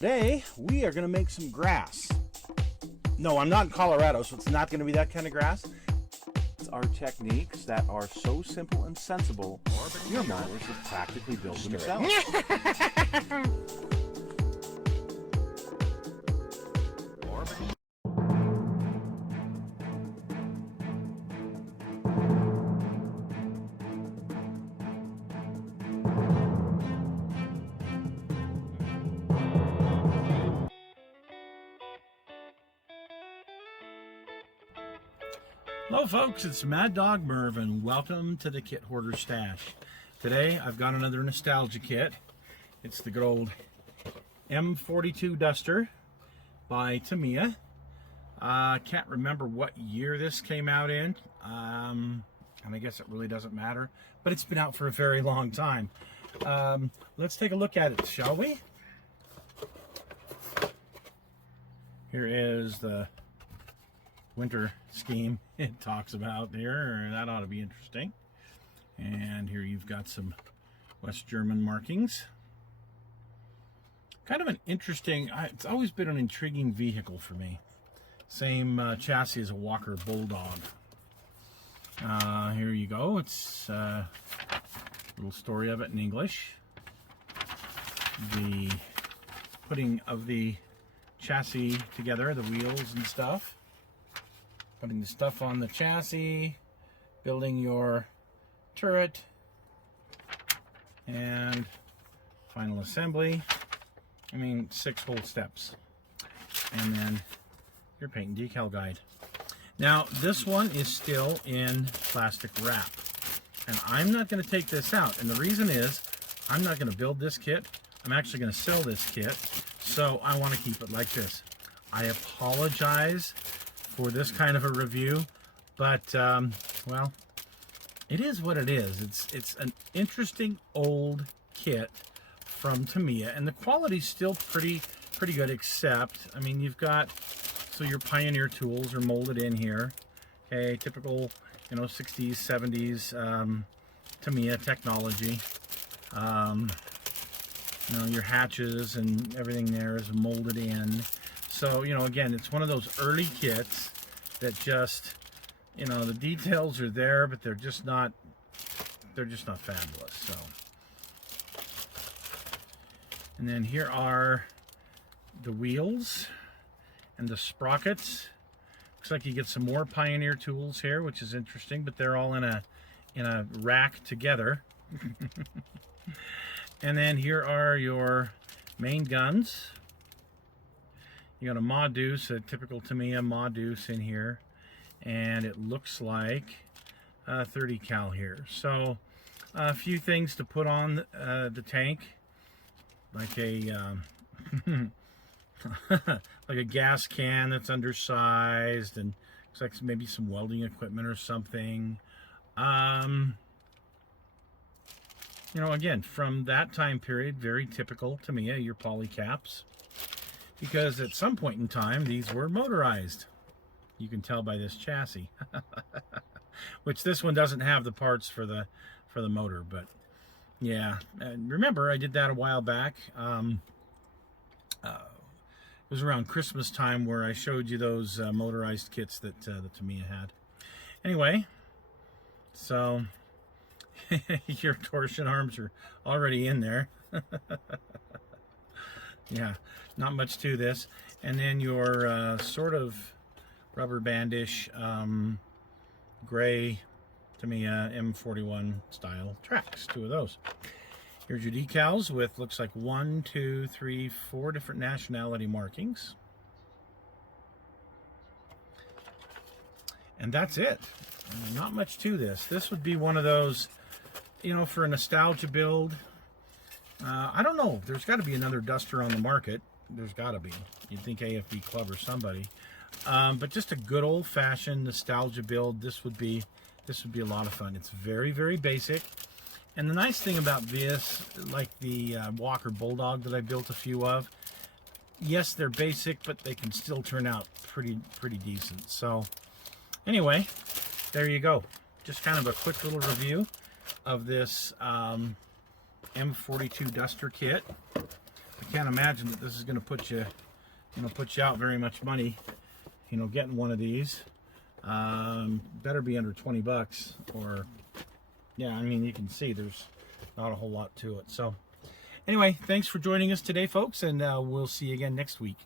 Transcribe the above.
Today, we are going to make some grass. No, I'm not in Colorado, so it's not going to be that kind of grass. It's our techniques that are so simple and sensible, your mowers have practically built themselves. Hello folks, it's Mad Dog Merv and welcome to the Kit Hoarder Stash. Today I've got another nostalgia kit. It's the good old M42 Duster by Tamiya. I can't remember what year this came out in, and I guess it really doesn't matter, but it's been out for a very long time. Let's take a look at it, shall we? Here is the winter scheme it talks about there. That ought to be interesting. And here you've got some West German markings. Kind of an interesting, it's always been an intriguing vehicle for me. Same chassis as a Walker Bulldog. Here you go. It's a little story of it in English. The putting of the chassis together, the wheels and stuff. Putting the stuff on the chassis, building your turret, and final assembly. I mean, 6 whole steps. And then your paint and decal guide. Now, this one is still in plastic wrap. And I'm not going to take this out. And the reason is, I'm not going to build this kit. I'm actually going to sell this kit. So I want to keep it like this. I apologize for this kind of a review, but well, it is what it is. It's an interesting old kit from Tamiya, and the quality's still pretty good, except, I mean, you've got, so your Pioneer tools are molded in here. Okay, typical, 60s, 70s Tamiya technology. Your hatches and everything there is molded in. So, again, it's one of those early kits that just, the details are there, but they're just not fabulous. So, and then here are the wheels and the sprockets. Looks like you get some more Pioneer tools here, which is interesting, but they're all in a rack together. And then here are your main guns. You got a Ma Deuce, a typical Tamiya Ma Deuce in here, and it looks like 30 cal here. So a few things to put on the tank, like a like a gas can that's undersized, and looks like maybe some welding equipment or something. Again, from that time period, very typical Tamiya, your poly caps. Because at some point in time, these were motorized. You can tell by this chassis. Which this one doesn't have the parts for the motor, but yeah. And remember, I did that a while back. It was around Christmas time where I showed you those motorized kits that the Tamiya had. Anyway, so your torsion arms are already in there. Yeah, not much to this. And then your sort of rubber bandish gray Tamiya M41 style tracks, 2 of those. Here's your decals with, looks like 1, 2, 3, 4 different nationality markings. And that's it. Not much to this. This would be one of those, for a nostalgia build. I don't know. There's got to be another Duster on the market. There's got to be. You'd think AFB Club or somebody. But just a good old-fashioned nostalgia build. This would be a lot of fun. It's very, very basic. And the nice thing about this, like the Walker Bulldog that I built a few of, yes, they're basic, but they can still turn out pretty decent. So, anyway, there you go. Just kind of a quick little review of this M42 Duster kit. I can't imagine that this is going to put you, put you out very much money, getting one of these. Better be under 20 bucks, or yeah, I mean, you can see there's not a whole lot to it. So anyway, thanks for joining us today, folks, and we'll see you again next week.